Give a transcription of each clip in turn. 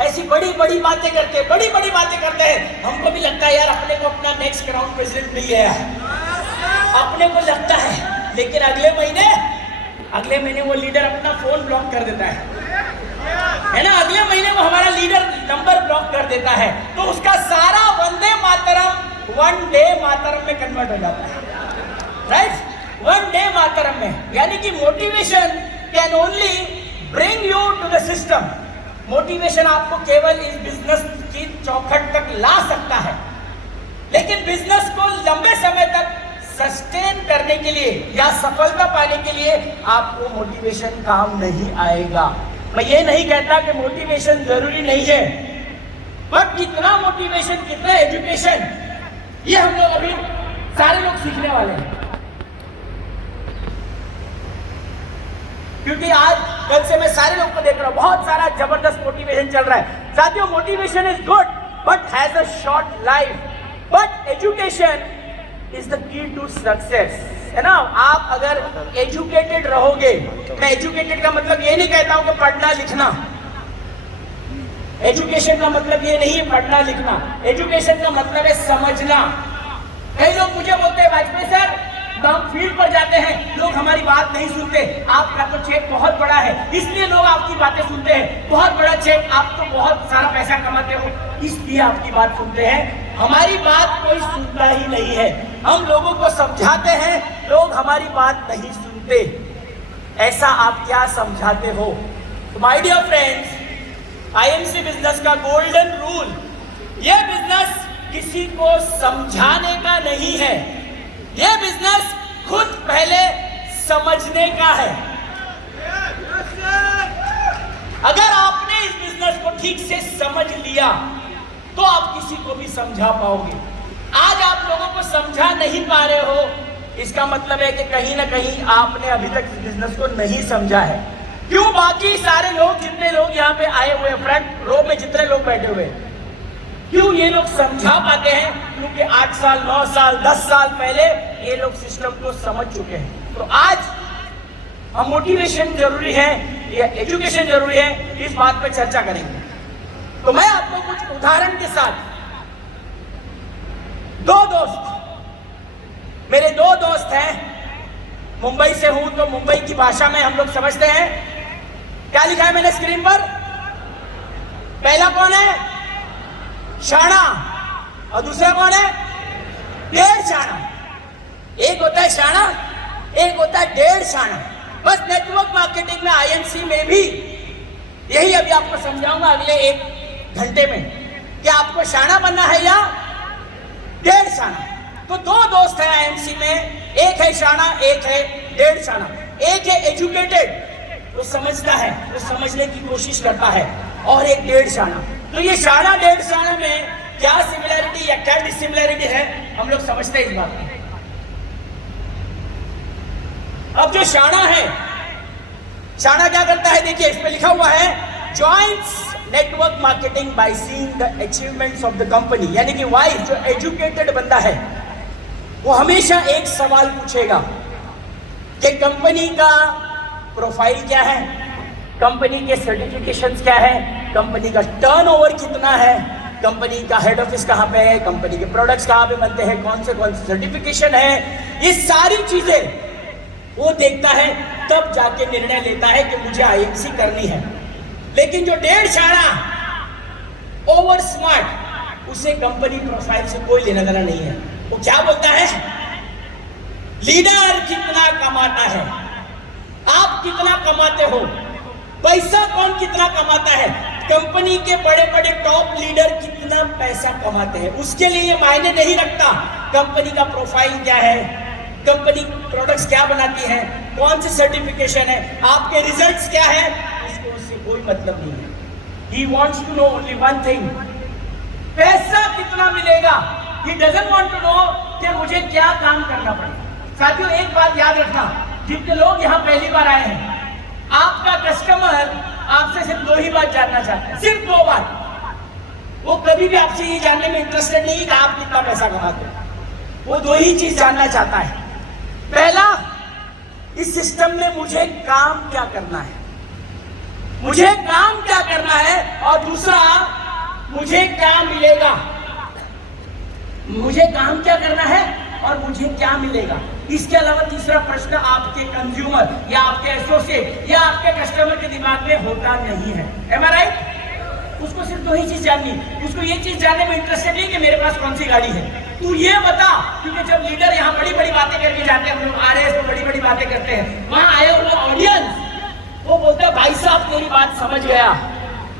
ऐसी बड़ी बड़ी बातें करते हैं। हमको भी लगता है यार अपने को अपना नेक्स्ट क्राउन प्रेसिडेंट मिल गया, अपने को लगता है, लेकिन अगले महीने वो लीडर अपना फोन ब्लॉक कर देता है ना, अगले महीने वो हमारा लीडर नंबर ब्लॉक कर देता है, तो उसका सारा वंदे मातरम वंदे मातरम में कन्वर्ट हो जाता है, राइट? वंदे मातरम में। यानी कि motivation can only bring you to the system. Motivation आपको केवल इस बिजनेस की चौखट तक ला सकता है, लेकिन बिजनेस को लंबे समय तक सस्टेन करने के लिए या सफलता पाने के लिए आपको मोटिवेशन काम नहीं आएगा। मैं ये नहीं कहता कि मोटिवेशन जरूरी नहीं है, पर कितना मोटिवेशन, कितना एजुकेशन, ये हम लोग अभी सारे लोग सीखने वाले हैं। क्योंकि आज कल से मैं सारे लोग को देख रहा हूं, बहुत सारा जबरदस्त मोटिवेशन चल रहा है। साथियों, motivation is good but has a short life, but education is the key to success, है ना? आप अगर एजुकेटेड रहोगे, मैं एजुकेटेड का मतलब ये नहीं कहता हूं कि पढ़ना लिखना, एजुकेशन का मतलब ये नहीं है पढ़ना लिखना, एजुकेशन का मतलब है समझना। कई लोग मुझे बोलते हैं वाजपेयी सर, हम फील्ड पर जाते हैं, लोग हमारी बात नहीं सुनते, आपका तो चेक बहुत बड़ा है इसलिए लोग आपकी बातें सुनते हैं, बहुत बड़ा चेक, आप तो बहुत सारा पैसा कमाते हो इसलिए आपकी बात सुनते हैं। हमारी बात कोई सुनता ही नहीं है, हम लोगों को समझाते हैं, लोग हमारी बात नहीं सुनते। ऐसा आप क्या समझाते हो? तो my dear friends, IMC business का गोल्डन रूल, यह बिजनेस किसी को समझाने का नहीं है, यह बिजनेस खुद पहले समझने का है। अगर आपने इस बिजनेस को ठीक से समझ लिया तो आप किसी को भी समझा पाओगे। आज आप लोगों को समझा नहीं पा रहे हो, इसका मतलब है कि कहीं ना कहीं आपने अभी तक इस बिजनेस को नहीं समझा है। क्यों? बाकी सारे लोग, जितने लोग यहाँ पे आए हुए फ्रंट रो में जितने लोग बैठे हुए, क्यों ये लोग समझा पाते हैं? क्योंकि 8 साल 9 साल 10 साल पहले ये लोग सिस्टम को समझ चुके हैं। तो आज हम मोटिवेशन जरूरी है या एजुकेशन जरूरी है, इस बात पर चर्चा करेंगे। तो मैं आपको कुछ उदाहरण के साथ, मेरे दो दोस्त हैं, मुंबई से हूं तो मुंबई की भाषा में हम लोग समझते हैं। क्या लिखा है मैंने स्क्रीन पर? पहला कौन है? शाना, और दूसरा कौन है? डेढ़ शाना। एक होता है शाना, एक होता है डेढ़ शाना। बस नेटवर्क मार्केटिंग में, आईएमसी में भी यही अभी आपको समझाऊंगा अगले 1 घंटे में कि आपको शाना बनना है या डेढ़ शाना। तो 2 दोस्त हैं आईएमसी में, एक है शाना, एक है डेढ़ शाना। एक है एजुकेटेड, वो समझता है, वो समझने की कोशिश करता है, और एक डेढ़ शाना। तो ये शाना डेढ़ शाना में क्या सिमिलरिटी या क्या डिसिमिलरिटी है, हम लोग समझते हैं इस बात में। अब जो शाना है, शाना क्या करता है? देखिए इस पे लिखा हुआ है, joints network marketing by seeing the achievements of the company. यानी कि वाई, जो एजुकेटेड बंदा है वो हमेशा एक सवाल पूछेगा कि कंपनी का प्रोफाइल क्या है, कंपनी के सर्टिफिकेशंस क्या है, कंपनी का टर्नओवर कितना है, कंपनी का हेड ऑफिस कहाँ पे है, कंपनी के प्रोडक्ट्स कहाँ पे बनते हैं, कौन से सर्टिफिकेशन है, ये सारी चीजें वो देखता है, तब जाके निर्णय लेता है कि मुझे आईएमसी करनी है। लेकिन जो डेढ़ शाना ओवर स्मार्ट, उसे कंपनी प्रोफाइल से कोई लेना देना नहीं है। वो क्या बोलता है? लीडर कितना कमाता है, आप कितना कमाते हो, पैसा कौन कितना कमाता है, कंपनी के बड़े बड़े टॉप लीडर कितना पैसा कमाते हैं, उसके लिए मायने नहीं रखता कंपनी का प्रोफाइल क्या है, कंपनी प्रोडक्ट्स क्या बनाती है, कौन से सर्टिफिकेशन है, आपके रिजल्ट्स क्या है, इसको उससे कोई मतलब नहीं है। He wants to know only one thing, पैसा कितना मिलेगा। He doesn't want to know कि मुझे क्या काम करना पड़ेगा। साथियों, एक बात याद रखना, जितने लोग यहाँ पहली बार आए हैं, आपका कस्टमर आपसे सिर्फ 2 ही बात जानना चाहता है, सिर्फ 2 बात। वो कभी भी आपसे ये जानने में इंटरेस्टेड नहीं कि आप कितना पैसा कमाते हो, वो 2 ही चीज जानना चाहता है। पहला, इस सिस्टम में मुझे काम क्या करना है, मुझे काम क्या करना है, और दूसरा मुझे क्या मिलेगा, मुझे काम क्या करना है और मुझे क्या मिलेगा। इसके अलावा तीसरा प्रश्न आपके कंज्यूमर या आपके एसोसिएट या आपके कस्टमर के दिमाग में होता नहीं है। Am I right? उसको सिर्फ दो ही चीज जाननी, उसको ये चीज जानने में इंटरेस्टेड नहीं कि मेरे पास कौन सी गाड़ी है, तू ये बता। क्योंकि जब लीडर यहाँ बड़ी बड़ी बातें करके जाते हैं, हम लोग RS में बड़ी बड़ी बातें करते हैं, वहां आए हुए ऑडियंस वो बोलते हैं भाई साहब तेरी बात समझ गया,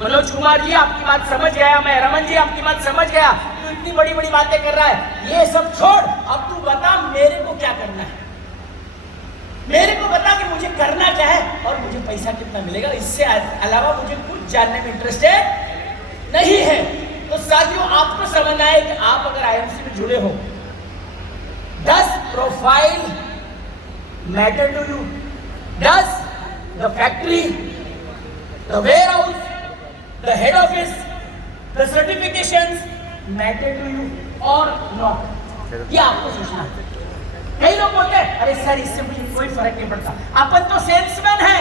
मनोज कुमार जी आपकी बात समझ गया, मैं रमन जी आपकी बात समझ गया, तू इतनी बड़ी बड़ी बातें कर रहा है, ये सब छोड़, अब तू बता मेरे को क्या करना है, मेरे को बता कि मुझे करना क्या है और मुझे पैसा कितना मिलेगा। इससे अलावा मुझे कुछ जानने में इंटरेस्टेड नहीं है। तो साथियों आपको समझना है कि आप अगर IMC में जुड़े हो, does profile matter to you, does the factory, the warehouse, the head office, the certifications matter to you और नॉट, ये आपको सोचना है। कई लोग बोलते हैं अरे सर इससे मुझे कोई फर्क नहीं पड़ता, अपन तो सेल्समैन है,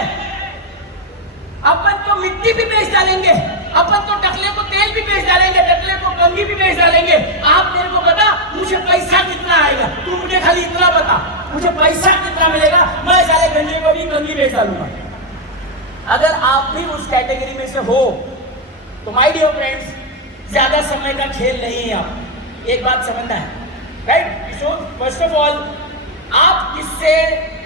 अपन तो मिट्टी भी बेच डालेंगे, अपन तो टकले को तेल भी बेच डालेंगे, टकले को कंघी भी बेच डालेंगे, आप मेरे को बता मुझे पैसा कितना आएगा, तू मुझे खाली इतना बता मुझे पैसा कितना मिलेगा, मैं सारे गंजे को भी कंघी बेच डालूंगा। अगर आप भी उस कैटेगरी में से हो तो माय डियर फ्रेंड्स ज्यादा समय का खेल नहीं है। आप एक बात समझना है, right. So first of all आप किससे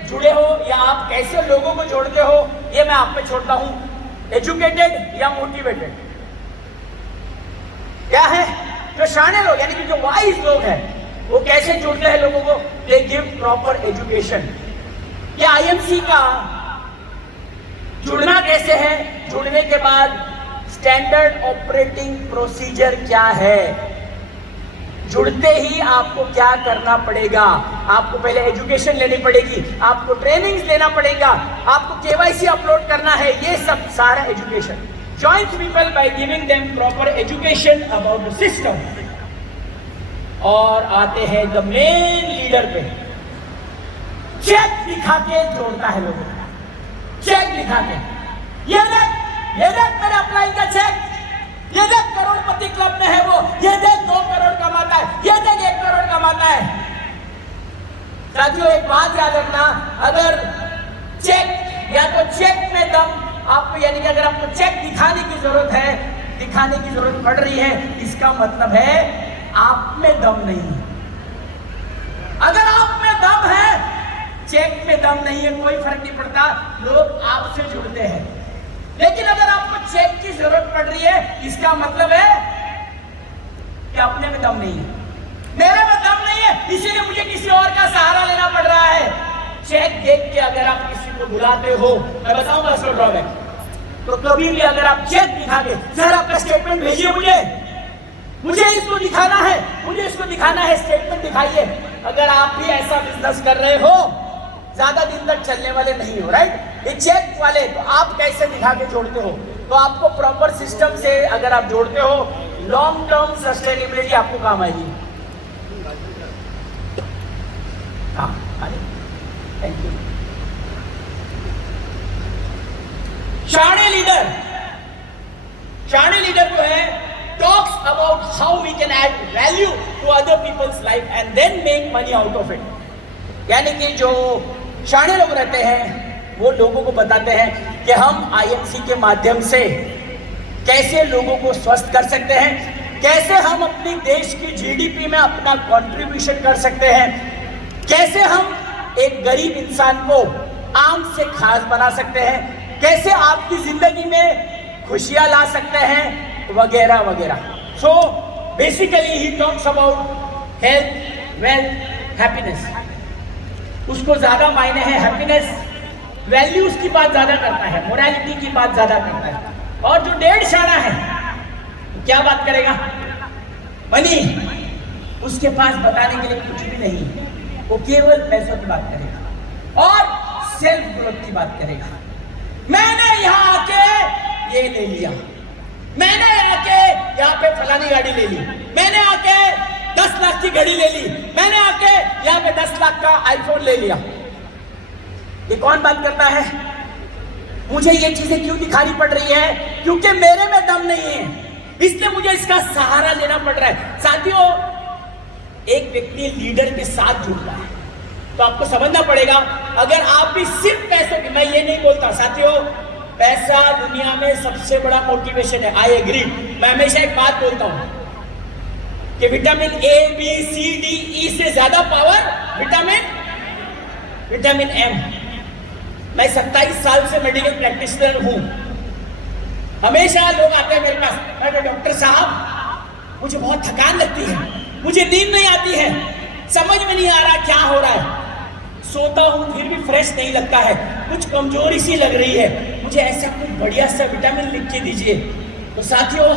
जुड़े हो या आप कैसे लोगों को जोड़ते हो, ये मैं आप पे छोड़ता हूं। एजुकेटेड या मोटिवेटेड, क्या है जो शाने लोग यानी कि जो वाइज लोग हैं वो कैसे जुड़ते हैं लोगों को, दे गिव प्रॉपर एजुकेशन। ये IMC का जुड़ना कैसे है, जुड़ने के बाद स्टैंडर्ड ऑपरेटिंग प्रोसीजर क्या है, जुड़ते ही आपको क्या करना पड़ेगा, आपको पहले एजुकेशन लेनी पड़ेगी, आपको ट्रेनिंग्स लेना पड़ेगा, आपको KYC अपलोड करना है, ये सब सारा education. Joint people by giving them proper education about the system. और आते हैं द मेन लीडर पे, चेक दिखा के जोड़ता है लोगों को, चेक दिखा के, ये देख मेरे अप्लाई का चेक, ये देख करोड़पति क्लब में है वो, ये देख 2 करोड़ कमाता है, ये देख 1 करोड़ कमाता है। साथियों एक बात याद रखना, अगर चेक या तो चेक में दम आपको यानी कि अगर आपको चेक दिखाने की जरूरत है, दिखाने की जरूरत पड़ रही है, इसका मतलब है आप में दम नहीं है। अगर आप में दम है, चेक में दम नहीं है, कोई फर्क नहीं पड़ता, लोग आपसे जुड़ते हैं। लेकिन अगर आपको चेक की जरूरत पड़ रही है, इसका मतलब है कि अपने में दम नहीं है, मेरे में दम नहीं है, इसीलिए मुझे किसी और का सहारा लेना पड़ रहा है। चेक देख के अगर आप किसी को बुलाते हो, मैं बताऊंगा असल ड्रॉबैक, तो कभी भी अगर आप चेक दिखा के सर आपका स्टेटमेंट भेजिए, मुझे इसको दिखाना है, मुझे इसको दिखाना है, स्टेटमेंट दिखाइए। अगर आप भी ऐसा बिजनेस कर रहे हो, ज्यादा दिन तक चलने वाले नहीं हो, राइट। ये चेक वाले तो आप कैसे दिखा के जोड़ते हो, तो आपको प्रॉपर सिस्टम से अगर आप जोड़ते हो, लॉन्ग टर्म सस्टेनेबिलिटी आपको काम आएगी। हाँ, थैंक यू। शाणे लीडर जो है talks about how we can add value to other people's life and then make money out of it। यानी कि जो शाणे लोग रहते हैं वो लोगों को बताते हैं कि हम IMC के माध्यम से कैसे लोगों को स्वस्थ कर सकते हैं, कैसे हम अपनी देश की GDP में अपना कंट्रीब्यूशन कर सकते हैं, कैसे हम एक गरीब इंसान को आम से खास बना सकते हैं, कैसे आपकी जिंदगी में खुशियां ला सकते हैं, वगैरह वगैरह। So basically he talks about health, wealth, happiness. उसको ज्यादा मायने है हैप्पीनेस, वैल्यूज की बात ज्यादा करता है, मोरालिटी की बात ज्यादा करता है। और जो 1.5 शाना है क्या बात करेगा, मनी, उसके पास बताने के लिए कुछ भी नहीं है, वो केवल पैसों की बात करेगा और सेल्फ ग्रोथ की बात करेगा। मैंने यहाँ आके ये ले लिया, मैंने आके यहाँ पे फलानी गाड़ी ले ली, मैंने आके 10 लाख की घड़ी ले ली, मैंने आके यहाँ पे 10 लाख का आईफोन ले लिया। ये कौन बात करता है? मुझे ये चीजें क्यों दिखानी पड़ रही है? क्योंकि मेरे में दम नहीं है, इसलिए मुझे इसका सहारा लेना पड़ रहा है। साथियों, एक व्यक्ति लीडर के साथ जुड़ता है तो आपको समझना पड़ेगा, अगर आप भी सिर्फ पैसों की, मैं ये नहीं बोलता साथियों, पैसा दुनिया में सबसे बड़ा मोटिवेशन है, आई एग्री। मैं हमेशा एक बात बोलता हूं कि vitamin A, B, C, D, E से ज्यादा पावर विटामिन एम। मैं 27 साल से मेडिकल प्रैक्टिशनर हूं। हमेशा लोग आते हैं मेरे पास, अरे डॉक्टर साहब मुझे बहुत थकान लगती है, मुझे नींद नहीं आती है, समझ में नहीं आ रहा क्या हो रहा है, सोता हूं फिर भी फ्रेश नहीं लगता है, कुछ कमजोरी सी लग रही है, मुझे ऐसा कुछ बढ़िया सा विटामिन लिख के दीजिए। तो साथियों,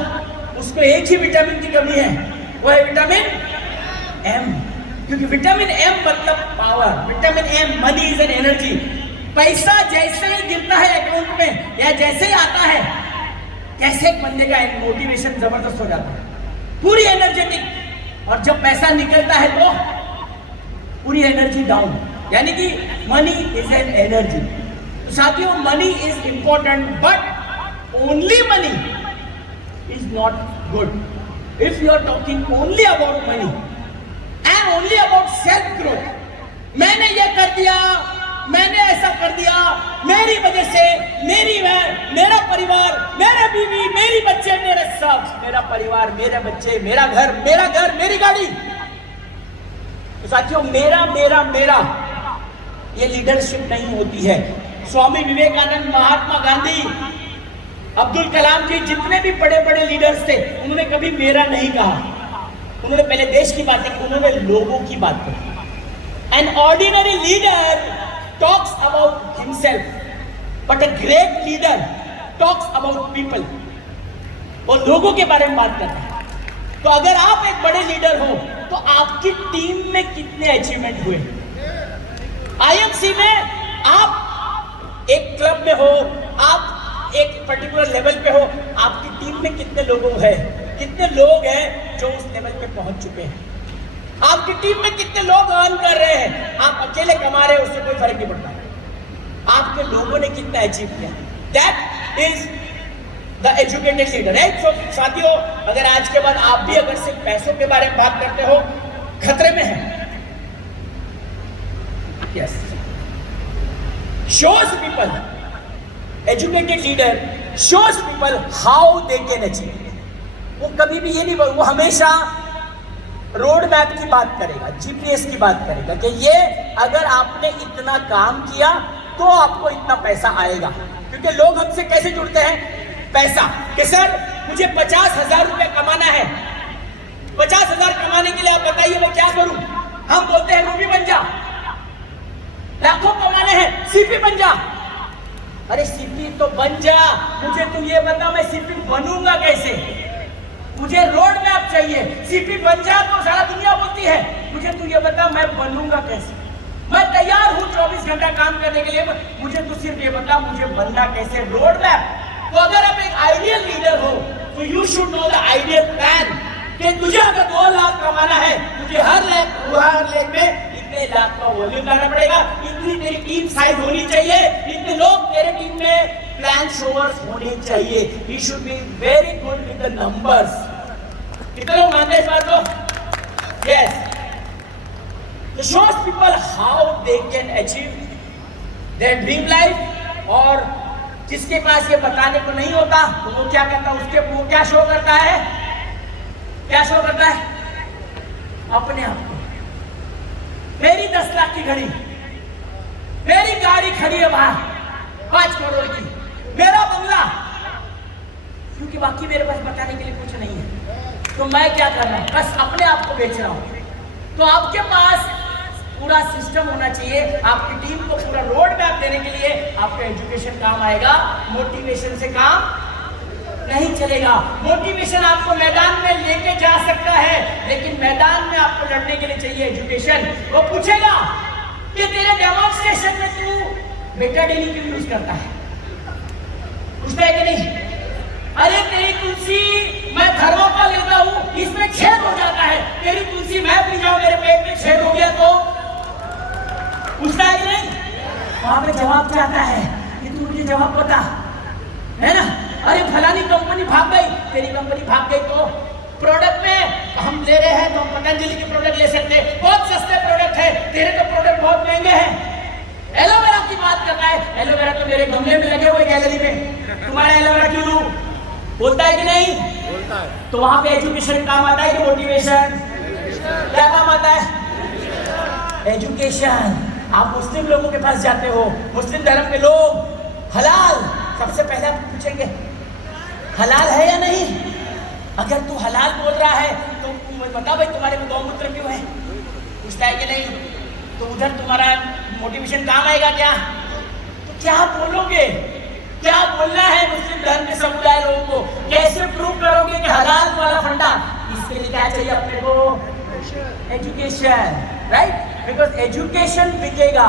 उसको एक ही विटामिन की कमी है, वो है विटामिन एम। क्योंकि विटामिन एम मतलब power, vitamin M, money is an energy. पैसा जैसे ही गिरता है अकाउंट में या जैसे ही आता है, कैसे एक बंदे का मोटिवेशन जबरदस्त हो जाता है, पूरी एनर्जेटिक। और जब पैसा निकलता है तो पूरी एनर्जी डाउन, यानी कि मनी इज एन एनर्जी। तो साथियों, money is important but only money is not good. If you are talking only about money and only about self growth, मैंने ये कर दिया, मैंने ऐसा कर दिया, मेरी वजह से, मेरी मैं, मेरा परिवार, मेरा बीवी, मेरी बच्चे, मेरे सब, मेरा परिवार, मेरे बच्चे, मेरा घर, मेरी गाड़ी। तो साथियों, मेरा मेरा मेरा ये लीडरशिप नहीं होती है। स्वामी विवेकानंद, महात्मा गांधी, अब्दुल कलाम जी, जितने भी बड़े बड़े लीडर्स थे, उन्होंने कभी मेरा नहीं कहा। उन्होंने पहले देश की बात की, उन्होंने लोगों की बात की। An ordinary leader talks about himself, but a great leader talks about people. वो लोगों के बारे में बात करता है। तो अगर आप एक बड़े लीडर हो तो आपकी टीम में कितने अचीवमेंट हुए? आईएमसी में आप एक क्लब में हो, आप एक पर्टिकुलर लेवल पे हो, आपकी टीम में कितने लोग हैं जो उस लेवल पे पहुंच चुके हैं? आपकी टीम में कितने लोग अर्न कर रहे हैं? आप अकेले कमा रहे हैं, उससे कोई फर्क नहीं पड़ता। आपके लोगों ने कितना अचीव किया? That is the educated leader, right? So साथियों, अगर आज के बाद आप भी अगर सिर्फ पैसों के बारे में बात करते हो, खतरे में है। Yes, shows people, educated leader shows people how they can achieve. वो कभी भी ये नहीं, वो हमेशा रोड मैप की बात करेगा, जीपीएस की बात करेगा कि ये अगर आपने इतना काम किया तो आपको इतना पैसा आएगा। क्योंकि लोग हमसे कैसे जुड़ते हैं? पैसा कि सर मुझे 50,000 रुपए कमाना है, 50,000 कमाने के लिए आप बताइए मैं क्या करूं? हम बोलते हैं रूबी बन जा। लाखों कमाने हैं, सीपी बन जा। अरे सीपी तो बन जा, मुझे तू ये बता मैं सीपी बनूंगा कैसे? मुझे रोड मैप चाहिए। सीपी बन जा तो सारा दुनिया बोलती है, मुझे तू ये बता मैं बनूंगा कैसे? मैं तैयार हूं 24 घंटा काम करने के लिए, मुझे तू सिर्फ ये बता मुझे बनना कैसे? Road map. तो अगर आप एक आइडियल लीडर हो तो you should know the ideal plan कि तुझे अगर 2 लाख कमाना है, तुझे हर लेग में इतने लाख का वॉल्यूम लाना पड़ेगा, इतनी तेरी टीम साइज होनी चाहिए, इतने लोग तेरे टीम में प्लान शोअर्स होने चाहिए। You should be very good with the numbers. कितने लोग मानते हैं इस बात को? यस। तो shows people how they can achieve their dream life। और जिसके पास ये बताने को नहीं होता तो वो क्या करता है? वो क्या शो करता है? क्या शो करता है? अपने आप को। मेरी 10 लाख की घड़ी, मेरी गाड़ी खड़ी है बाहर 5 करोड़ की, मेरा बंगला, क्योंकि बाकी मेरे पास बताने के लिए कुछ नहीं है। तो मैं क्या कर रहा हूं? बस अपने आप को बेच रहा हूं। तो आपके पास पूरा सिस्टम होना चाहिए, आपकी टीम को पूरा रोड मैप देने के लिए। आपका एजुकेशन काम आएगा, मोटिवेशन से काम नहीं चलेगा। मोटिवेशन आपको मैदान में लेके जा सकता है, लेकिन मैदान में आपको लड़ने के लिए चाहिए एजुकेशन। वो पूछेगा कि तेरे डेमोन्स्ट्रेशन में तू बेटाडीनी क्यों यूज करता है? पूछता है कि नहीं? अरे तेरी तुलसी मैं थर्मोकोल लेता हूं, इसमें छेद हो जाता है, तेरी तुलसी मैं पी जाऊं, मेरे पेट में छेद हो गया तो? पूछता है कि नहीं? वहां पे जवाब क्या आता है कि तू मुझे जवाब पता है ना। अरे फलानी कंपनी भाग गई, तेरी कंपनी भाग गई तो प्रोडक्ट में हम ले रहे हैं तो हम पतंजलि के प्रोडक्ट ले सकते हैं, बहुत सस्ते प्रोडक्ट है, तेरे तो प्रोडक्ट बहुत महंगे हैं। एलोवेरा की बात करना है, एलोवेरा तो मेरे गमले में लगे हुए गैलरी में, तुम्हारा एलोवेरा क्यों लूं? बोलता है कि नहीं? बोलता है। तो वहां पे एजुकेशन काम आता है कि मोटिवेशन? क्या काम आता है? एजुकेशन। आप मुस्लिम लोगों के पास जाते हो, मुस्लिम धर्म के लोग हलाल सबसे पहले आप पूछेंगे हलाल है या नहीं। अगर तू हलाल बोल रहा है तो बता भाई तुम्हारे में गौमूत्र क्यों है, पूछता है कि नहीं? तो उधर तुम्हारा मोटिवेशन काम आएगा क्या? तो क्या बोलोगे, क्या बोलना है मुस्लिम धर्म के समुदाय लोगों को? कैसे प्रूव करोगे कि हलाल वाला फंडा? इसके लिए क्या चाहिए अपने को? Education, right? बिकॉज एजुकेशन बिकेगा,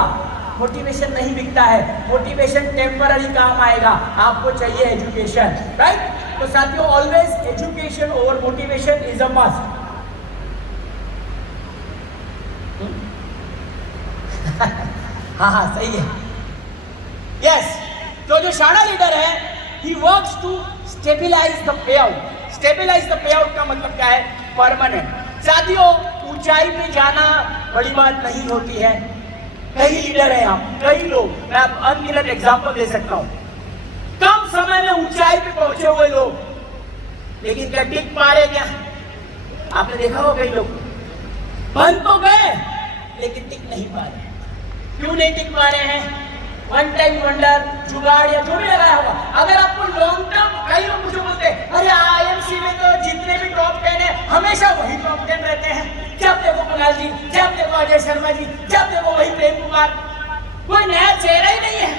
मोटिवेशन नहीं बिकता है। मोटिवेशन टेम्पररी काम आएगा, आपको चाहिए एजुकेशन, राइट? तो साथियों always education over motivation is a must. हाँ हाँ सही है, यस। तो जो शाणा लीडर है he works to stabilise the pay out. Stabilise the pay out का मतलब क्या है? परमानेंट। साथियों ऊंचाई पे जाना बड़ी बात नहीं होती है। कई लीडर हैं आप, कई लोग, मैं आप अनगिनत एग्जांपल दे सकता हूं, कम समय में ऊंचाई पे पहुंचे हुए लोग, लेकिन क्या टिक पा रहे? क्या आपने देखा हो कई लोग बन तो गए लेकिन टिक नहीं पा रहे। क्यों नहीं टिक पा रहे हैं? वन टाइम वंडर, जुगाड़ या जो भी लगाया होगा। अगर आपको लॉन्ग टर्म, कई लोग मुझे बोलते हैं अरे आईएमसी में तो जितने भी टॉप 10 है हमेशा वही टॉप 10 रहते हैं, जब देखो कुणाल जी, जब देखो अजय शर्मा जी, जब देखो वही प्रेम कुमार, कोई नया चेहरा ही नहीं है।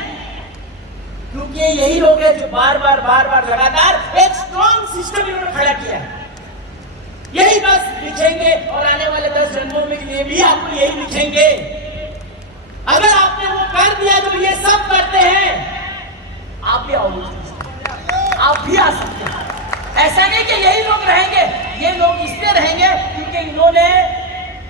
क्योंकि यही लोग हैं जो बार बार लगातार एक स्ट्रॉन्ग सिस्टम इन्होंने खड़ा किया है। यही बस लिखेंगे और आने वाले 10 जन्मों में ये भी आपको यही लिखेंगे। अगर आपने वो कर दिया जो ये सब करते हैं, आप भी आओगे, आप भी आ सकते हैं। ऐसा नहीं कि यही लोग रहेंगे, ये लोग इसलिए रहेंगे क्योंकि इन्होंने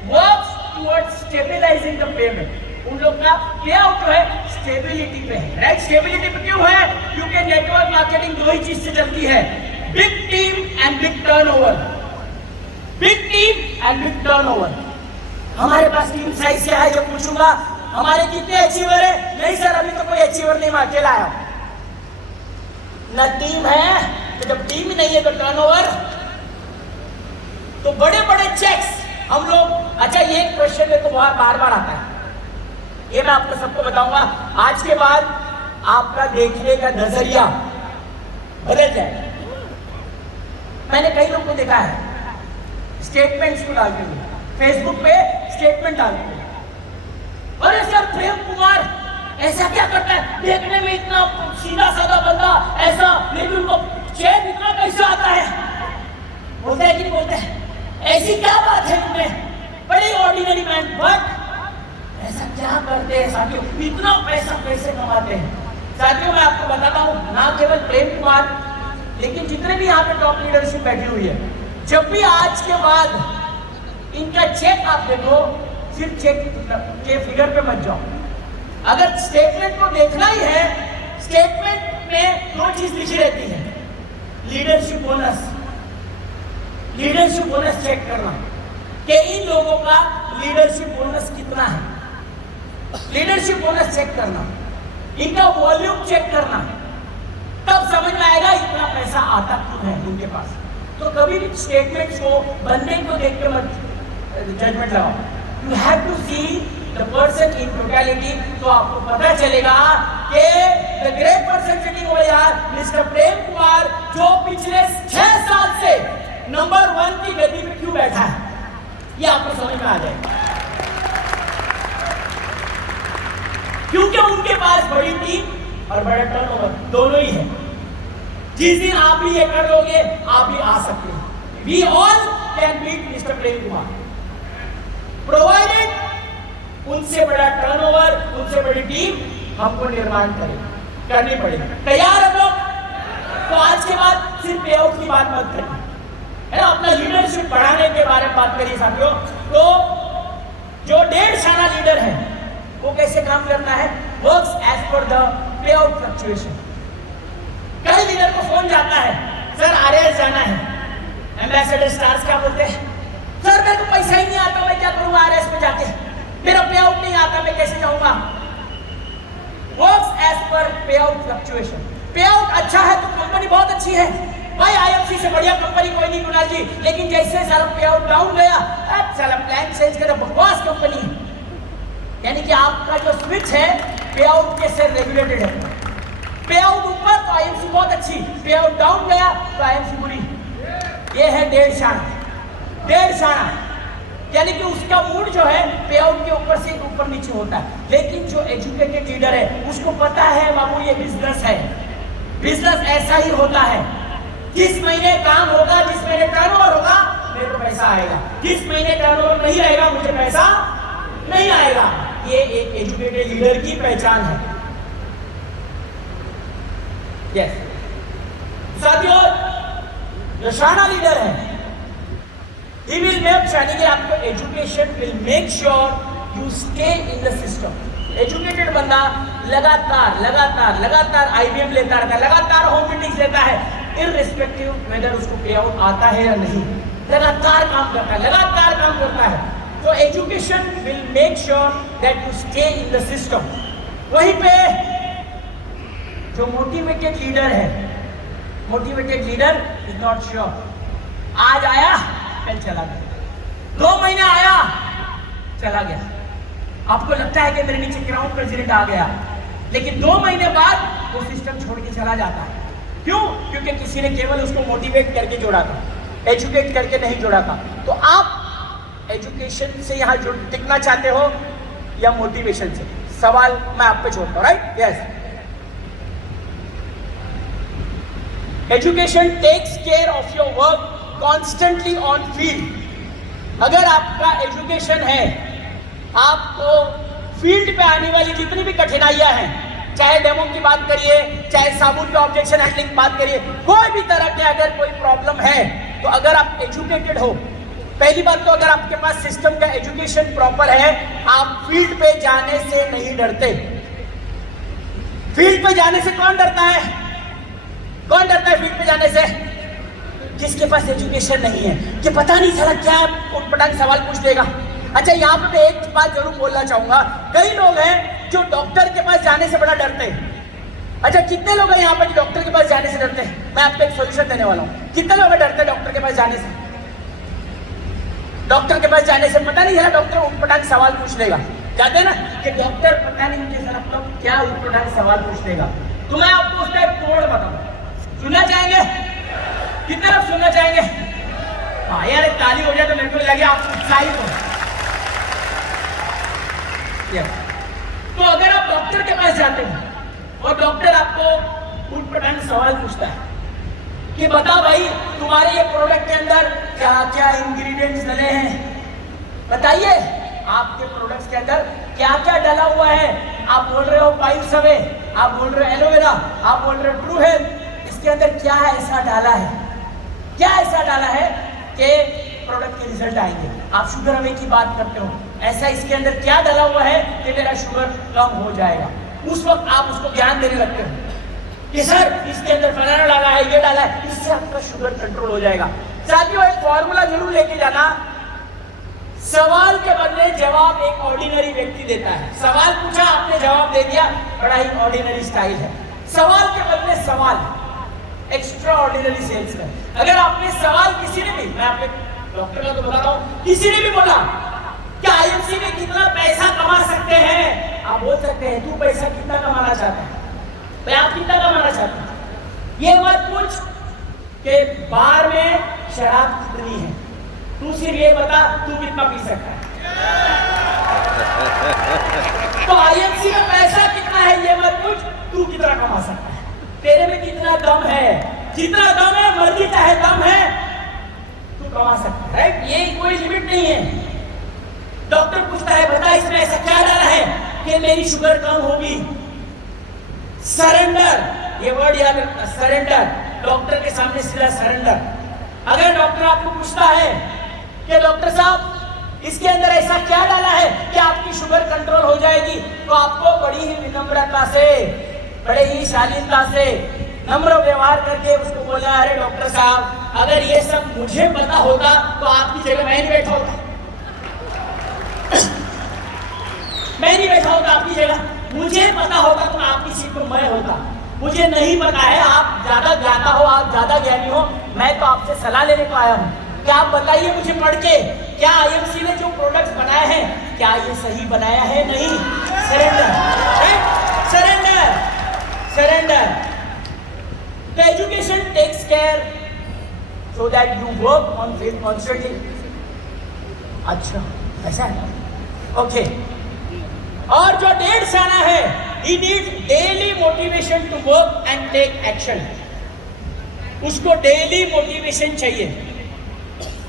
work towards stabilising the payment. उन लोग का पे आउट जो है स्टेबिलिटी पे है, राइट? स्टेबिलिटी पे क्यों है? क्योंकि नेटवर्क मार्केटिंग दो ही चीज से चलती है, big team and big turnover. Big team and big turnover. हमारे पास टीम साइज क्या है? जब पूछूंगा हमारे कितने अचीवर है, नहीं सर अभी तो कोई अचीवर नहीं, मैं अकेला आया न टीम है। तो जब टीम ही नहीं है तो टर्नओवर, तो बड़े बड़े चेक्स हम लोग। अच्छा ये क्वेश्चन में तो बहुत बार आता है, ये मैं आपको सबको बताऊंगा। आज के बाद आपका देखने का नजरिया बदल जाए। मैंने कई लोग को देखा है स्टेटमेंट्स को डालते हुए, फेसबुक पे स्टेटमेंट डालते हुए, अरे सर प्रेम कुमार ऐसा क्या करता है, देखने में इतना सीधा साधा बंदा ऐसा, लेकिन उनको चेन इतना कैसे आता है? बोलते हैं कि नहीं बोलते हैं? ऐसी क्या बात है उनमें? बड़ी ऑर्डिनरी मैन, बट ऐसा क्या करते हैं साथियों, इतना पैसा कैसे कमाते हैं? साथियों मैं आपको बताता हूँ, ना केवल प्रेम कुमार, लेकिन जितने भी यहाँ पे टॉप लीडरशिप बैठी हुई है, जब भी आज के बाद इनका चेक आप देखो, सिर्फ चेक के फिगर पे मत जाओ। अगर स्टेटमेंट को देखना ही है, स्टेटमेंट में दो चीज लिखी रहती है, leadership bonus. Leadership bonus check करना कि इन लोगों का लीडरशिप बोनस कितना है, लीडरशिप बोनस चेक करना, इनका वॉल्यूम चेक करना, तब समझ में आएगा इतना पैसा आता क्यों है इनके पास। तो कभी भी स्टेटमेंट्स को, बंदे को देख के मत जजमेंट लगाओ। You have to see the person in totality, तो आपको पता चलेगा कि the great person sitting over here, Mr. Prem Kumar, जो पिछले 6 साल से नंबर 1 की गद्दी पे क्यों बैठा है, ये आपको समझ में आ जाएगा। क्योंकि उनके पास बड़ी टीम और बड़ा टर्नओवर दोनों ही है। जिस दिन आप भी ये कर लोगे, आप भी आ सकते हैं। We all can beat Mr. Prem Kumar, provided उनसे बड़ा टर्नओवर, उनसे बड़ी टीम हमको निर्माण करनी पड़ेगी। तैयार है लोग? तो आज के बाद सिर्फ पे आउट की बात मत करिए, है ना, अपना लीडरशिप बढ़ाने के बारे में बात करिए साथियों। तो जो 1.5 शाना लीडर है वो कैसे काम करना है? Works as per the pay out fluctuation. कई लीडर को फोन जाता है, सर आरएस जाना है, एम्बेसडर स्टार्स क्या बोलते हैं, सर मेरे को पैसा ही नहीं आता, मैं क्या करूंगा आरएस में जाके, मेरा पे आउट नहीं आता, मैं कैसे जाऊंगा। वर्क्स एज पर पे आउट फ्लक्चुएशन। पे आउट अच्छा है तो कंपनी बहुत अच्छी है भाई, आईएफसी से बढ़िया कंपनी कोई नहीं कुणाल जी, लेकिन जैसे सारा पे आउट डाउन गया, अब साला प्लान चेंज कर, बकवास कंपनी। यानी कि आपका जो स्विच है पे आउट के से रेगुलेटेड है। पे आउट ऊपर तो आईएफसी बहुत अच्छी, पे आउट डाउन गया तो आईएफसी बुरी। ये है डेढ़ शाना, यानी कि उसका मूड जो है पे आउट के ऊपर से ऊपर नीचे होता है। लेकिन जो एजुकेटेड लीडर है उसको पता है बाबू ये बिजनेस है, बिजनेस ऐसा ही होता है, जिस महीने काम होगा, जिस महीने टर्नओवर होगा मेरे को पैसा आएगा, जिस महीने टर्नओवर नहीं रहेगा मुझे पैसा नहीं आएगा। ये एक एजुकेटेड लीडर की पहचान है। यस साथियों, जो शाना लीडर है he will make sure कि आपको education will make sure you stay in the system। Educated बंदा लगातार आईबीएम लेता रहता है, लगातार होम मीटिंग्स लेता है, इररिस्पेक्टिव वेदर उसको पे आउट आता है या नहीं, लगातार काम करता है। तो education will make sure that you stay in the system. वहीं पे जो motivated leader is not sure, आज आया कल चला गया, 2 महीने आया चला गया, आपको लगता है कि मेरे नीचे ग्राउंड प्रेसिडेंट आ गया, लेकिन 2 महीने बाद वो सिस्टम छोड़ के चला जाता है। क्यों? क्योंकि किसी ने केवल उसको मोटिवेट करके जोड़ा था, एजुकेट करके नहीं जोड़ा था। तो आप एजुकेशन से यहाँ टिकना चाहते हो या मोटिवेशन से? सवाल मैं आप पे छोड़ता हूँ, right? Yes. Education takes care of your work constantly on field. अगर आपका एजुकेशन है, आपको फील्ड पे आने वाली जितनी भी कठिनाइयां हैं, चाहे डेमो की बात करिए, चाहे साबुन का ऑब्जेक्शन हैंडलिंग की बात करिए, कोई भी तरह के अगर कोई प्रॉब्लम है, तो अगर आप एजुकेटेड हो, पहली बात तो अगर आपके पास सिस्टम का एजुकेशन प्रॉपर है, आप फील्ड पे जाने से नहीं डरते। फील्ड पे जाने से कौन डरता है फील्ड पे जाने से? जिसके पास एजुकेशन नहीं है, कि पता नहीं साला क्या उटपटांग सवाल पूछ देगा। अच्छा, यहाँ पे मैं एक बात जरूर बोलना चाहूंगा, कई लोग हैं जो डॉक्टर के पास जाने से बड़ा डरते हैं। अच्छा, कितने लोग हैं यहाँ पर डॉक्टर के पास जाने से डरते हैं? मैं आपको एक सोल्यूशन देने वाला हूँ। कितने लोग डरते हैं डॉक्टर के पास जाने से? डॉक्टर के पास जाने से पता नहीं है डॉक्टर उटपटांग सवाल पूछ लेगा। कहते हैं ना कि डॉक्टर पता नहीं मुझे सर क्या उटपटांग सवाल पूछ लेगा। तो मैं आपको उसका एक कोड बताऊँ, सुनना चाहेंगे? कितने लोग सुनना चाहेंगे? हाँ यार, एक ताली हो जाए तो मेरे को लगे आप उत्साहित हो। तो अगर आप डॉक्टर के पास जाते हैं और डॉक्टर आपको उटपटांग सवाल पूछता है कि बता भाई तुम्हारे ये प्रोडक्ट के अंदर क्या क्या इंग्रेडिएंट्स डले हैं, बताइए आपके प्रोडक्ट्स के अंदर क्या क्या डला हुआ है। आप बोल रहे हो पाइल सवे, आप बोल रहे हो एलोवेरा, आप बोल रहे हो ट्रू हेल्थ, इसके अंदर क्या ऐसा डाला है, क्या ऐसा डाला है कि प्रोडक्ट के रिजल्ट आएंगे। आप शुगर हमें की बात करते हो, ऐसा इसके अंदर क्या डाला हुआ है कि मेरा शुगर कम हो जाएगा। उस वक्त आप उसको ज्ञान देने लगते हो कि सर इसके अंदर फलाना डाला है, ये डाला है, इससे आपका शुगर कंट्रोल हो जाएगा। साथियों, एक फॉर्मूला जरूर लेके जाना, सवाल के बदले जवाब एक ऑर्डिनरी व्यक्ति देता है। सवाल पूछा, आपने जवाब दे दिया, बड़ा ही ऑर्डिनरी स्टाइल है। सवाल के बदले सवाल, एक्स्ट्रा ऑर्डिनरी सेल्स में। अगर आपने सवाल किसी ने भी, मैं आपके डॉक्टर का तो बता रहा हूं, किसी ने भी बोला कि आईएफसी में कितना पैसा कमा सकते हैं, आप बोल सकते हैं तू पैसा कितना कमाना चाहता है, भाई आप कितना कमाना चाहते हैं। ये मत पूछ कि बार में शराब कितनी है, तू सिर्फ ये बता तू कितना पी सकता है। तो आईएफसी में पैसा कितना है ये मत पूछ, तू कितना कमा सकता है, तेरे में कितना दम है, जितना दम है मर्जी चाहे दम है तू कमा सकता है, राइट? ये कोई लिमिट नहीं है। डॉक्टर पूछता है बता इसमें ऐसा क्या डाला है कि मेरी शुगर कम होगी। सरेंडर, ये वर्ड याद रखना, सरेंडर, डॉक्टर के सामने सीधा सरेंडर। अगर डॉक्टर आपको पूछता है कि डॉक्टर साहब इसके अंदर ऐसा क्या डाला है कि आपकी शुगर कंट्रोल हो जाएगी, तो आपको बड़ी ही विनम्रता से बड़े ही शालीनता से नम्र व्यवहार करके उसको बोला, अरे डॉक्टर साहब, अगर ये सब मुझे पता होता तो आपकी जगह मैं नहीं बैठा होता, मैं नहीं बैठा होता आपकी जगह। मुझे पता होता तो आपकी सीट पर मैं होता। मुझे नहीं पता है, आप ज्यादा ज्ञाता हो, आप ज्यादा ज्ञानी हो, मैं तो आपसे सलाह लेने को आया हूँ। क्या आप बताइए मुझे पढ़ के, क्या आईएमसी ने जो प्रोडक्ट्स बनाए हैं क्या ये सही बनाया है? नहीं। Surrender, surrender, surrender. तो education takes care so that you work on faith constantly. अच्छा, ऐसा है, ओके। और जो 1.5 साल है, he needs daily motivation to work and take action. उसको डेली मोटिवेशन चाहिए,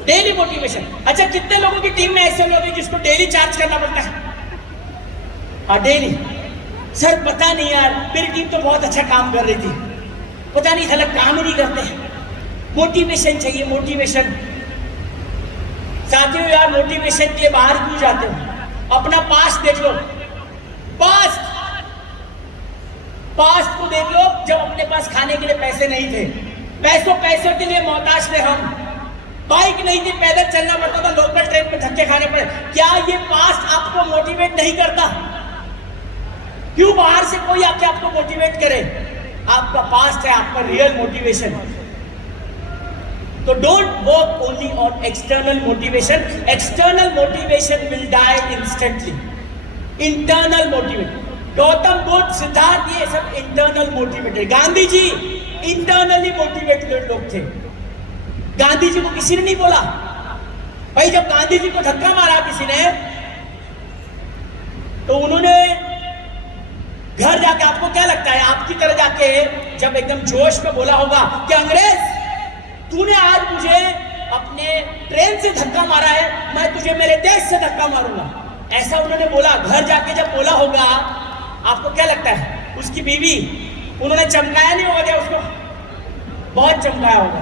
डेली मोटिवेशन। अच्छा, कितने लोगों की टीम में ऐसे लोग हैं जिसको डेली चार्ज करना पड़ता है? हाँ, डेली। सर पता नहीं यार, मेरी टीम तो बहुत अच्छा काम कर रही थी, पता नहीं साला काम ही नहीं करते। मोटिवेशन चाहिए, मोटिवेशन। साथियों यार, मोटिवेशन के बाहर क्यों जाते हो? अपना पास्ट देख लो, पास्ट को देख लो। जब अपने पास खाने के लिए पैसे नहीं थे, पैसों के लिए मोहताज थे हम, बाइक नहीं थी, पैदल चलना पड़ता था, लोकल ट्रेन में धक्के खाने पड़े। क्या ये पास्ट आपको मोटिवेट नहीं करता? क्यों बाहर से कोई आके आपको मोटिवेट करे? आपका पास्ट है आपका रियल मोटिवेशन। तो don't work only on external motivation. External motivation will die instantly. Internal motivate, Gautam Buddha, Siddharth, ये सब internal motivated. Gandhi ji internally motivated लोग थे। गांधी जी को किसी ने नहीं बोला भाई, जब गांधी जी को धक्का मारा किसी ने, तो उन्होंने घर जाके, आपको क्या लगता है, आपकी तरह जाके जब एकदम जोश में बोला होगा कि अंग्रेज, तूने आज मुझे अपने ट्रेन से धक्का मारा है, मैं तुझे मेरे देश से धक्का मारूंगा, ऐसा उन्होंने बोला? घर जाके जब बोला होगा, आपको क्या लगता है उसकी बीवी, उन्होंने चमकाया नहीं होगा क्या उसको? बहुत चमकाया होगा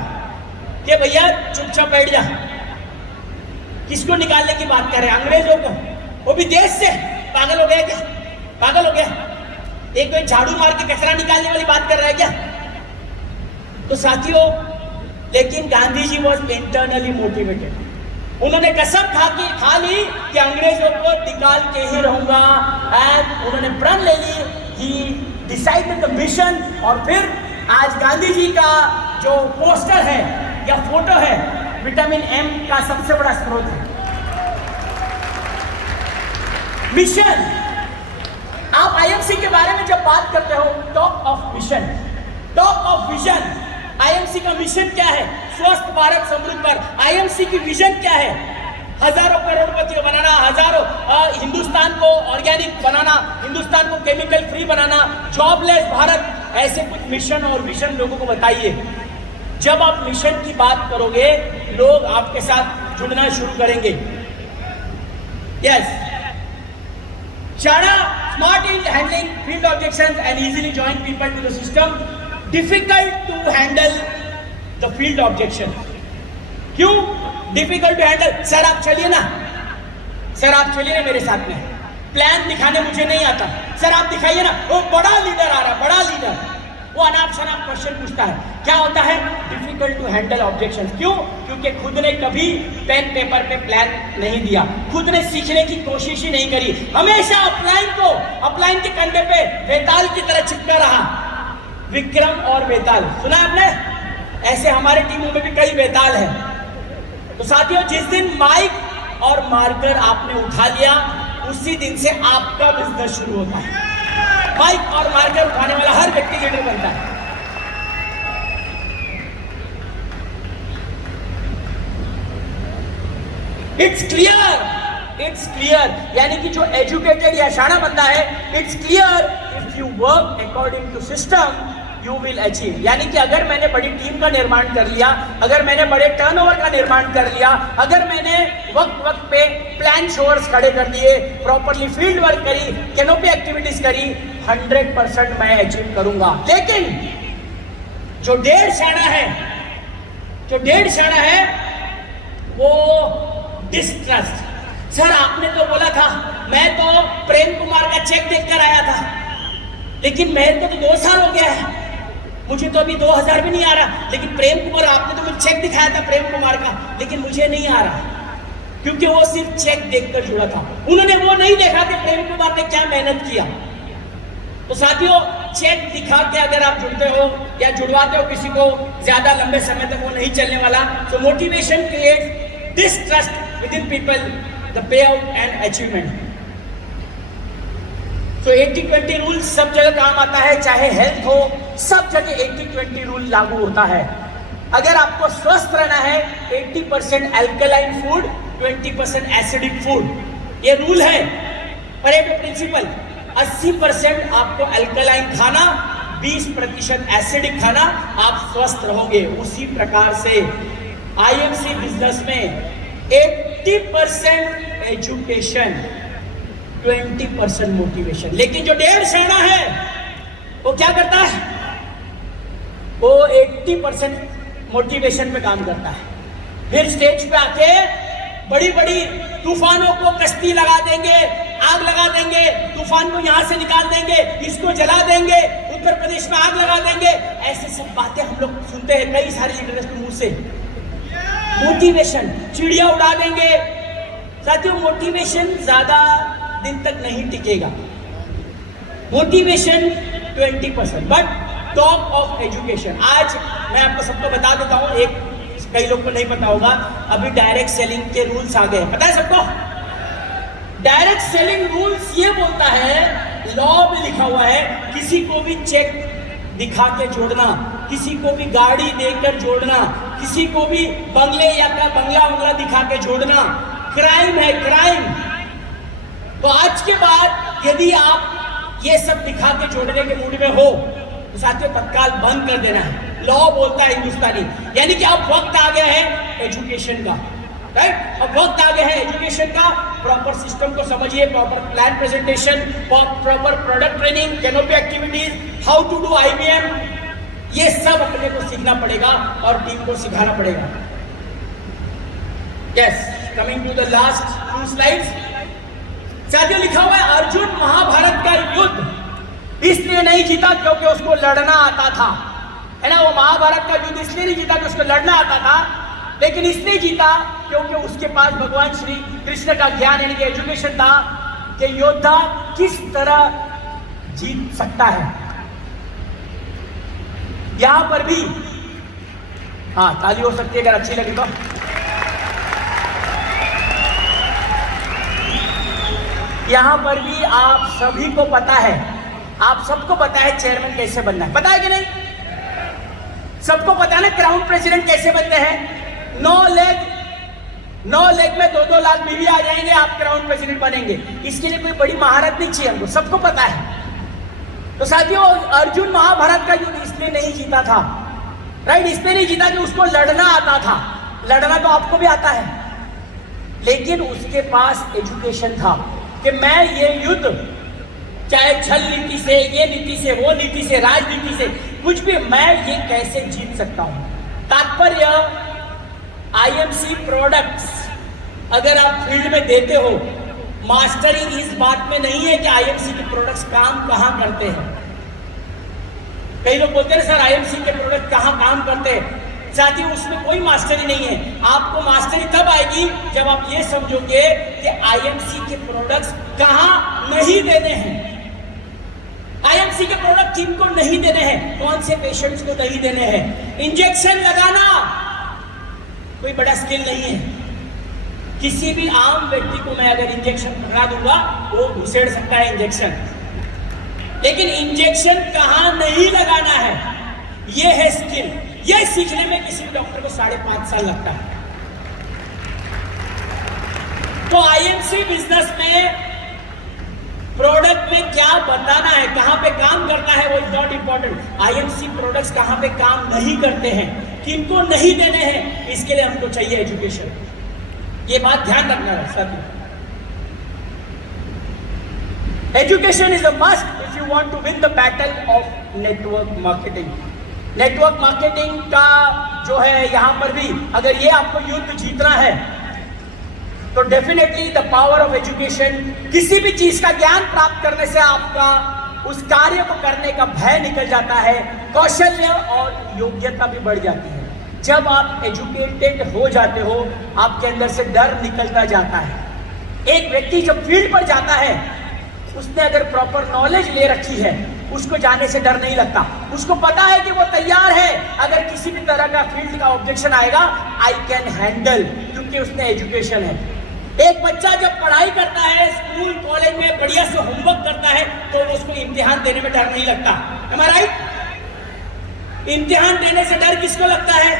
कि भैया चुपचाप बैठ जा। किसको निकालने की बात कर रहे हैं? अंग्रेजों को, वो भी देश से। पागल हो गया क्या? पागल हो गया? एक कोई झाड़ू मार के कचरा निकालने वाली बात कर रहा है क्या? तो साथियों, लेकिन Gandhi ji was internally motivated. उन्होंने कसम खा ली कि अंग्रेजों को निकाल के ही रहूंगा, एंड उन्होंने प्रण ले ली। He decided the mission. और फिर आज गांधी जी का जो पोस्टर है या फोटो है, विटामिन एम का सबसे बड़ा स्रोत है। मिशन। आप आईएमसी के बारे में जब बात करते हो, talk of mission, talk of vision. IMC का मिशन क्या है? स्वस्थ भारत, समृद्ध भारत। आईएमसी की विजन क्या है? हजारों करोड़पति बनाना, हजारों हिंदुस्तान को ऑर्गेनिक बनाना, हिंदुस्तान को केमिकल फ्री बनाना, जॉबलेस भारत। ऐसे कुछ मिशन और विजन लोगों को बताइए। जब आप मिशन की बात करोगे, लोग आपके साथ जुड़ना शुरू करेंगे। यस, शाणा smart in handling field objections and easily join people to the system. Difficult to handle the field objection. क्यों डिफिकल्ट टू हैंडल? सर आप चलिए ना, सर आप चलिए ना मेरे साथ में, प्लान दिखाने मुझे नहीं आता, सर आप दिखाइए ना। वो बड़ा लीडर आ रहा, बड़ा लीडर, वो अनाप शनाप क्वेश्चन पूछता है। क्या होता है? Difficult to handle objection. क्यों? क्योंकि खुद ने कभी पेन पेपर पे प्लान नहीं दिया, खुद ने सीखने की कोशिश ही नहीं करी, हमेशा अपलाइन के कंधे पे वेताल की तरह चिपका रहा। विक्रम और वेताल सुना आपने? ऐसे हमारे टीमों में भी कई वेताल हैं। तो साथियों, जिस दिन माइक और मार्कर आपने उठा लिया, उसी दिन से आपका बिजनेस शुरू होता है। माइक और मार्कर उठाने वाला हर व्यक्ति लीडर बनता है। इट्स क्लियर, यानी कि जो एजुकेटेड या शाणा बंदा है, it's clear, if you work according to system you will achieve. यानी कि अगर मैंने बड़ी टीम का निर्माण कर लिया, अगर मैंने बड़े टर्नओवर का निर्माण कर लिया, अगर मैंने वक्त पे प्लान शोर्स खड़े कर दिए, प्रॉपरली फील्ड वर्क करी, कैनोपी एक्टिविटीज करी, 100% मैं अचीव करूंगा। लेकिन जो 1.5 शाणा है वो डिस्ट्रस्ट। सर आपने तो बोला था, मैं तो प्रेम कुमार का चेक देखकर आया था, लेकिन मेरे को तो 2 साल हो गया है, मुझे तो अभी 2000 भी नहीं आ रहा। लेकिन प्रेम कुमार, आपने तो मुझे चेक दिखाया था प्रेम कुमार का, लेकिन मुझे नहीं आ रहा, क्योंकि वो सिर्फ चेक देखकर जुड़ा था। उन्होंने वो नहीं देखा कि प्रेम कुमार ने क्या मेहनत किया। तो साथियों, चेक दिखा के अगर आप जुड़ते हो या जुड़वाते हो किसी को, ज्यादा लंबे समय तक वो नहीं चलने वाला। So motivation creates distrust within people, the pay out and achievement. तो 80-20 रूल सब जगह काम आता है, चाहे हेल्थ हो, सब जगह 80-20 रूल लागू होता है। अगर आपको स्वस्थ रहना है, 80% अल्कलाइन फूड, 20% एसिडिक फूड, ये रूल है। परेटो प्रिंसिपल, 80% आपको अल्कलाइन खाना, 20% एसिडिक खाना, आप स्वस्थ रहोगे। उसी प्रकार से आईएमसी बिजनेस में 80% एजुकेशन, 20% मोटिवेशन। लेकिन जो 1.5 है वो क्या करता है? वो 80% मोटिवेशन पे काम करता है। फिर स्टेज पे आके बड़ी बड़ी तूफानों को कश्ती लगा देंगे, आग लगा देंगे, तूफान को यहां से निकाल देंगे, इसको जला देंगे, उत्तर प्रदेश में आग लगा देंगे। ऐसे सब बातें हम लोग सुनते हैं कई सारे लीडर्स के मुंह से। मोटिवेशन, चिड़िया उड़ा देंगे। साथियों, मोटिवेशन ज्यादा दिन तक नहीं टिकेगा। Motivation 20%। But top of education, आज मैं आपको सबको बता देता हूं, एक कई लोग को नहीं पता होगा, अभी डायरेक्ट सेलिंग के रूल्स आ गए, पता है सबको? डायरेक्ट सेलिंग रूल्स ये बोलता है, लॉ में लिखा हुआ है, किसी को भी चेक दिखा के जोड़ना, किसी को भी गाड़ी देकर जोड़ना, किसी को भी बंगले या बंगला दिखा के जोड़ना क्राइम है, क्राइम। तो आज के बाद यदि आप ये सब दिखा के जोड़ने के मूड में हो तो साथियों तत्काल बंद कर देना है। लॉ बोलता है हिंदुस्तानी, यानी कि अब वक्त आ गया है एजुकेशन का, राइट? अब वक्त आ गया है एजुकेशन का। प्रॉपर सिस्टम को समझिए, proper plan presentation, proper product training, canopy activities, how to do IBM, ये सब अपने को सीखना पड़ेगा और टीम को सिखाना पड़ेगा। Yes, coming to the last 2 slides. साथियों, लिखा हुआ है अर्जुन महाभारत का युद्ध इसलिए नहीं जीता क्योंकि उसको लड़ना आता था, है ना? वो महाभारत का युद्ध इसलिए नहीं जीता कि उसको लड़ना आता था, लेकिन इसलिए जीता क्योंकि उसके पास भगवान श्री कृष्ण का ज्ञान यानी कि एजुकेशन था कि योद्धा किस तरह जीत सकता है। यहां पर भी हाँ, ताली हो सकती है अगर अच्छी लगी तो। यहां पर भी आप सभी को पता है, आप सबको पता है चेयरमैन कैसे बनना है, पता है कि नहीं? सबको पता है ना क्राउन प्रेसिडेंट कैसे बनते हैं? 9 लेग में 2-2 लाख बीवी आ जाएंगे, आप क्राउन प्रेसिडेंट बनेंगे। इसके लिए कोई बड़ी महारत नहीं चाहिए हमको, सबको पता है। तो साथियों, अर्जुन महाभारत का युद्ध इसलिए नहीं जीता था, राइट? इसलिए नहीं जीता कि उसको लड़ना आता था। लड़ना तो आपको भी आता है, लेकिन उसके पास एजुकेशन था कि मैं ये युद्ध चाहे छल नीति से, ये नीति से, वो नीति से, राजनीति से, कुछ भी, मैं ये कैसे जीत सकता हूं। तात्पर्य, IMC प्रोडक्ट्स अगर आप फील्ड में देते हो, मास्टरी इस बात में नहीं है कि IMC के प्रोडक्ट्स काम कहां करते हैं। कई लोग बोलते हैं सर IMC के प्रोडक्ट कहां काम करते हैं। साथियों, उसमें कोई मास्टरी नहीं है। आपको मास्टरी तब आएगी जब आप ये समझोगे कि IMC के प्रोडक्ट्स कहां नहीं देने हैं। IMC के प्रोडक्ट किनको नहीं देने हैं, कौन से पेशेंट्स को नहीं देने हैं। इंजेक्शन लगाना कोई बड़ा स्किल नहीं है। किसी भी आम व्यक्ति को मैं अगर इंजेक्शन लगा दूंगा, वो घुसेड़ सकता है इंजेक्शन, लेकिन इंजेक्शन कहां नहीं लगाना है, ये है स्किल। ये सीखने में किसी भी डॉक्टर को 5.5 साल लगता है। तो IMC बिजनेस में प्रोडक्ट में क्या बताना है, कहां पे काम करना है, वो is not important. IMC products कहां पे काम नहीं करते हैं, किनको नहीं देने हैं, इसके लिए हमको चाहिए एजुकेशन। ये बात ध्यान रखना है साथियों। Education is a must if you want to win the battle of network marketing. Network marketing का जो है, यहां पर भी अगर ये आपको युद्ध जीतना है तो definitely the power of education, किसी भी चीज का ज्ञान प्राप्त करने से आपका उस कार्य को करने का भय निकल जाता है, कौशल्य और योग्यता भी बढ़ जाती है। जब आप एजुकेटेड हो जाते हो, आपके अंदर से डर निकलता जाता है। एक व्यक्ति जब फील्ड पर जाता है, उसने अगर प्रॉपर नॉलेज ले रखी है, उसको जाने से डर नहीं लगता। उसको पता है कि वो तैयार है, अगर किसी भी तरह का फील्ड का ऑब्जेक्शन आएगा, आई कैन हैंडल, क्योंकि उसने एजुकेशन है। एक बच्चा जब पढ़ाई करता है, स्कूल कॉलेज में बढ़िया से होमवर्क करता है, तो उसको इम्तिहान देने में डर नहीं लगता। Am I right? इम्तिहान देने से डर किसको लगता है?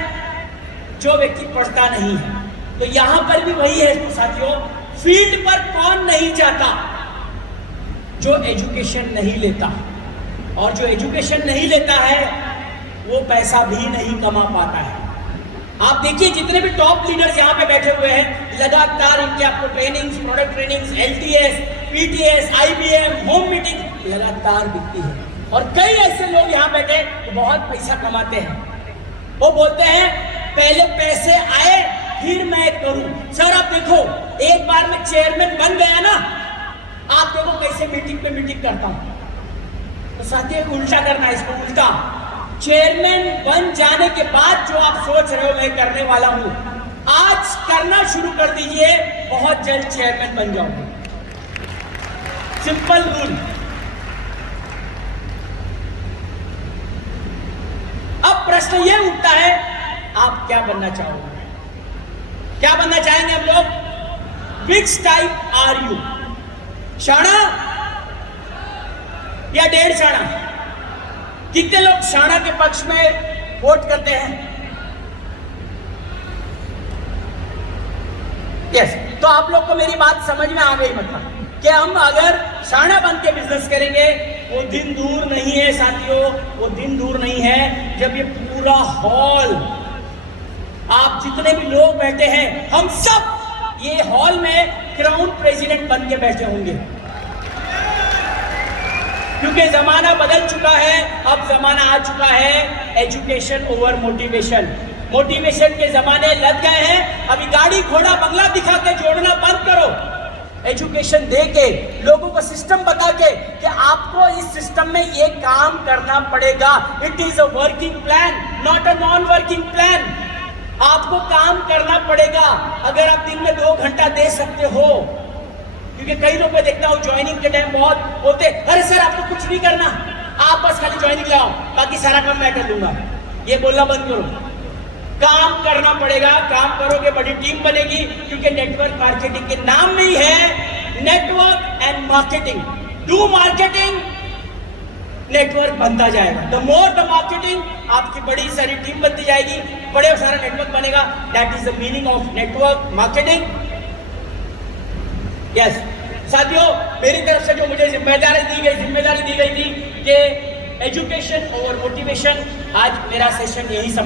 जो व्यक्ति पढ़ता नहीं है। तो यहां पर भी वही है तो साथियों, फील्ड पर कौन नहीं जाता? जो एजुकेशन नहीं लेता, और जो एजुकेशन नहीं लेता है वो पैसा भी नहीं कमा पाता है। आप देखिए जितने भी टॉप लीडर्स यहाँ पे बैठे हुए हैं, लगातार इनके आपको trainings, product trainings, LTS, PTS, IBM, home meeting लगातार बिकती है। और कई ऐसे लोग यहाँ बैठे तो बहुत पैसा कमाते हैं। वो बोलते हैं पहले पैसे आए फिर मैं करूं। सर आप देखो, एक बार मैं चेयरमैन बन गया ना, आप देखो कैसे मीटिंग पे मीटिंग करता हूं। तो साथियों उल्टा करना है, इसको उल्टा। चेयरमैन बन जाने के बाद जो आप सोच रहे हो मैं करने वाला हूं, आज करना शुरू कर दीजिए, बहुत जल्द चेयरमैन बन जाओगे। Simple rule. अब प्रश्न यह उठता है, आप क्या बनना चाहोगे? क्या बनना चाहेंगे हम लोग? Which type are you? शाणा या 1.5 शाणा? कितने लोग शाणा के पक्ष में वोट करते हैं? यस। तो आप लोग को मेरी बात समझ में आ गई, मतलब कि हम अगर शाणा बन के बिजनेस करेंगे, वो दिन दूर नहीं है साथियों, वो दिन दूर नहीं है जब ये पूरा हॉल, आप जितने भी लोग बैठे हैं, हम सब ये हॉल में क्राउन प्रेसिडेंट बन के बैठे होंगे। क्योंकि जमाना बदल चुका है। अब जमाना आ चुका है एजुकेशन ओवर मोटिवेशन। मोटिवेशन के जमाने लग गए हैं। अभी गाड़ी घोड़ा बंगला दिखा के जोड़ना बंद करो। एजुकेशन दे के, लोगों को सिस्टम बता के कि आपको इस सिस्टम में ये काम करना पड़ेगा। It is a working plan, not a non working plan. आपको काम करना पड़ेगा। अगर आप दिन में 2 घंटा दे सकते हो, क्योंकि कई लोग मैं देखता हूँ ज्वाइनिंग के टाइम बहुत होते, अरे सर आपको कुछ नहीं करना, आप बस खाली ज्वाइनिंग लाओ, बाकी सारा काम मैं कर लूंगा। ये बोलना बंद करो। काम करना पड़ेगा। काम करोगे बड़ी टीम बनेगी, क्योंकि नेटवर्क मार्केटिंग के नाम में ही है network and marketing. Do marketing, network बनता जाएगा। द मोर द मार्केटिंग, आपकी बड़ी सारी टीम बनती जाएगी, बड़े सारा नेटवर्क बनेगा। That is the meaning of network marketing. Yes साथियों, मेरी तरफ से जो मुझे जिम्मेदारी दी गई थी कि एजुकेशन और मोटिवेशन, आज मेरा सेशन यही